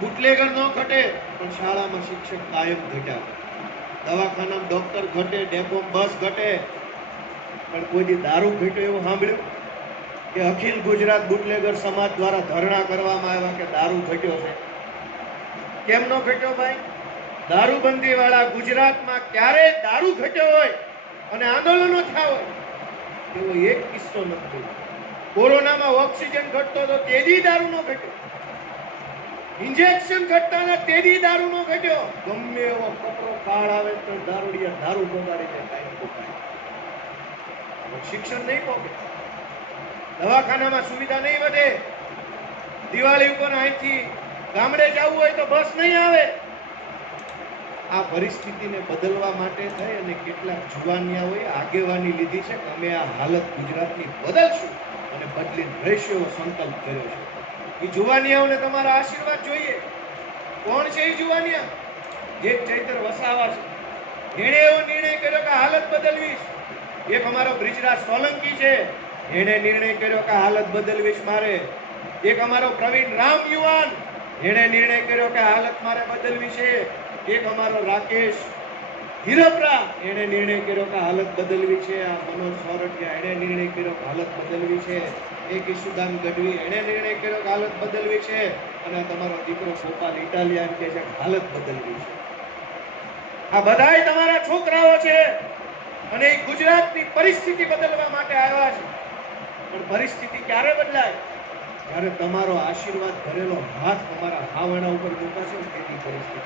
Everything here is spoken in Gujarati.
બુટલેગર ન ઘટે પણ શાળામાં શિક્ષક કાયમ ઘટ્યા, દવાખાનામાં ડોક્ટર ઘટે, ડેપોમાં બસ ઘટે, પણ કોઈ દી દારૂ ઘટ્યો એવું સાંભળ્યું? કે અખિલ ગુજરાત બુટલેગર સમાજ દ્વારા ધરણા કરવામાં આવ્યા કે દારૂ ઘટ્યો છે? કેમ નો ઘટ્યો ભાઈ? દારૂબંધી વાળા ગુજરાતમાં ક્યારે દારૂ ઘટ્યો હોય અને આંદોલનો થયા હોય એવો એક કિસ્સો નથી. કોરોનામાં ઓક્સિજન ઘટતો તો તેદી દારૂ નો ઘટ્યો, ઇન્જેક્શન ઘટતા ને તેદી દારૂ નો ઘટ્યો. ગમે એવો કપરો કાળ આવે તો દારૂડિયા દારૂ બગાડી દે કાંઈ શિક્ષણ નહીં પહોંચે, દવાખાનામાં સુવિધા નહીં વધે, દિવાળી ઉપર અહીંથી ગામડે જવું હોય તો બસ નહીં આવે. આ પરિસ્થિતિને બદલવા માટે થઈ અને કેટલાક જુવાનિયાઓએ આગેવાની લીધી છે કે અમે આ હાલત ગુજરાતની બદલશું અને બદલીને રહીશું એવો સંકલ્પ કર્યો છે. એ જુવાનિયાઓને તમારા આશીર્વાદ જોઈએ. કોણ છે એ જુવાનિયા? જે ચૈતર વસાવા છે, એણે એવો નિર્ણય કર્યો કે હાલત બદલવીશ. એક અમારો બ્રિજરાજ સોલંકી છે, એણે નિર્ણય કર્યો કે હાલત બદલવીશ મારે. એક અમારો પ્રવીણ રામ યુવાન, એણે નિર્ણય કર્યો કે હાલત મારે બદલવી છે. એક અમારો રાકેશ હિરપરા, એણે નિર્ણય કર્યો કે હાલત બદલવી છે. આ મનોજ સોરઠિયા, એણે નિર્ણય કર્યો કે હાલત બદલવી છે. એક ઈશુદાન ગઢવી, એણે નિર્ણય કર્યો કે હાલત બદલવી છે. અને તમારો દીકરો ગોપાલ ઇટાલિયન કે છે હાલત બદલવી છે. આ બધાય તમારા છોકરાઓ છે અને ગુજરાતની પરિસ્થિતિ બદલવા માટે આવ્યા છે. પણ પરિસ્થિતિ ક્યારે બદલાય? જ્યારે તમારો આશીર્વાદ ભરેલો હાથ તમારા હાવણા ઉપર મૂકાશે તેની પરિસ્થિતિ